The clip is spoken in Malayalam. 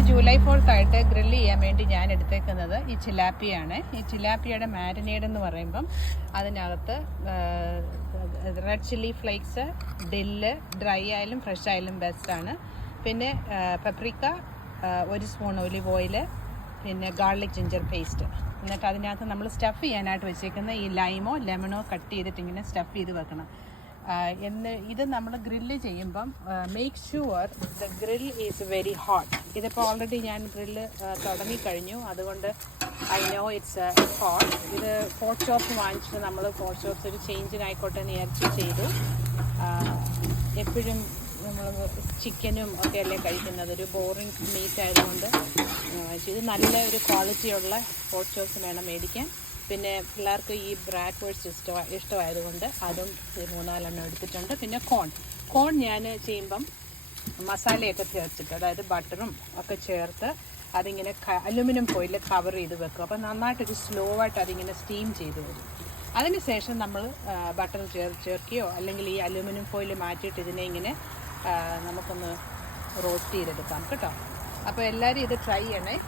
ഇന്ന് ജൂലൈ 4th ആയിട്ട് ഗ്രില്ല് ചെയ്യാൻ വേണ്ടി ഞാൻ എടുത്തേക്കുന്നത് ഈ ചിലാപ്പിയാണ്. ഈ ചിലാപ്പിയുടെ മാരിനേഡ് എന്ന് പറയുമ്പം അതിനകത്ത് റെഡ് ചില്ലി ഫ്ലേക്സ്, ഡില്ല്, ഡ്രൈ ആയാലും ഫ്രഷ് ആയാലും ബെസ്റ്റാണ്. പിന്നെ പപ്രിക്ക, 1 സ്പൂൺ ഒലിവ് ഓയില്, പിന്നെ ഗാർലിക് ജിഞ്ചർ പേസ്റ്റ്. എന്നിട്ട് അതിനകത്ത് നമ്മൾ സ്റ്റഫ് ചെയ്യാനായിട്ട് വെച്ചേക്കുന്ന ഈ ലൈമോ ലെമണോ കട്ട് ചെയ്തിട്ട് ഇങ്ങനെ സ്റ്റഫ് ചെയ്ത് വെക്കണം. ഇത് നമ്മൾ ഗ്രില്ല് ചെയ്യുമ്പം make sure the grill is very hot. ഇതിപ്പോൾ ഓൾറെഡി ഞാൻ ഗ്രില്ല് തുടങ്ങിക്കഴിഞ്ഞു, അതുകൊണ്ട് ഐ നോ ഇറ്റ്സ് ഹോട്ട്. ഇത് പോർക്ക് ചോപ്സ് വാങ്ങിച്ചിട്ട് നമ്മൾ പോർക്ക് ചോപ്സ് ഒരു ചേഞ്ചിനായിക്കോട്ടെ എന്ന് വിചാരിച്ച് ചെയ്തു. എപ്പോഴും നമ്മൾ ചിക്കനും ഒക്കെ അല്ലേ കഴിക്കുന്നത്, ഒരു ബോറിങ് മീറ്റ് ആയതുകൊണ്ട് ഇത് നല്ല ഒരു ക്വാളിറ്റിയുള്ള പോർക്ക് ചോപ്സ് വേണം മേടിക്കാൻ. പിന്നെ പിള്ളേർക്ക് ഈ ബ്രാറ്റ്വേഴ്സ് ഇഷ്ടമായതുകൊണ്ട് അതും 3-4 എടുത്തിട്ടുണ്ട്. പിന്നെ കോൺ ഞാൻ ചെയ്യുമ്പം മസാലയൊക്കെ ചേർത്തിട്ട്, അതായത് ബട്ടറും ഒക്കെ ചേർത്ത് അതിങ്ങനെ അലുമിനിയം ഫോയിലിൽ കവർ ചെയ്ത് വെക്കും. അപ്പോൾ നന്നായിട്ടൊരു സ്ലോ ആയിട്ട് അതിങ്ങനെ സ്റ്റീം ചെയ്ത് വരും. അതിന് ശേഷം നമ്മൾ ബട്ടർ ചേർക്കുകയോ അല്ലെങ്കിൽ ഈ അലുമിനിയം ഫോയിൽ മാറ്റിയിട്ട് ഇതിനെ ഇങ്ങനെ നമുക്കൊന്ന് റോസ്റ്റ് ചെയ്തെടുക്കാം കേട്ടോ. അപ്പോൾ എല്ലാവരും ഇത് ട്രൈ ചെയ്യണേ.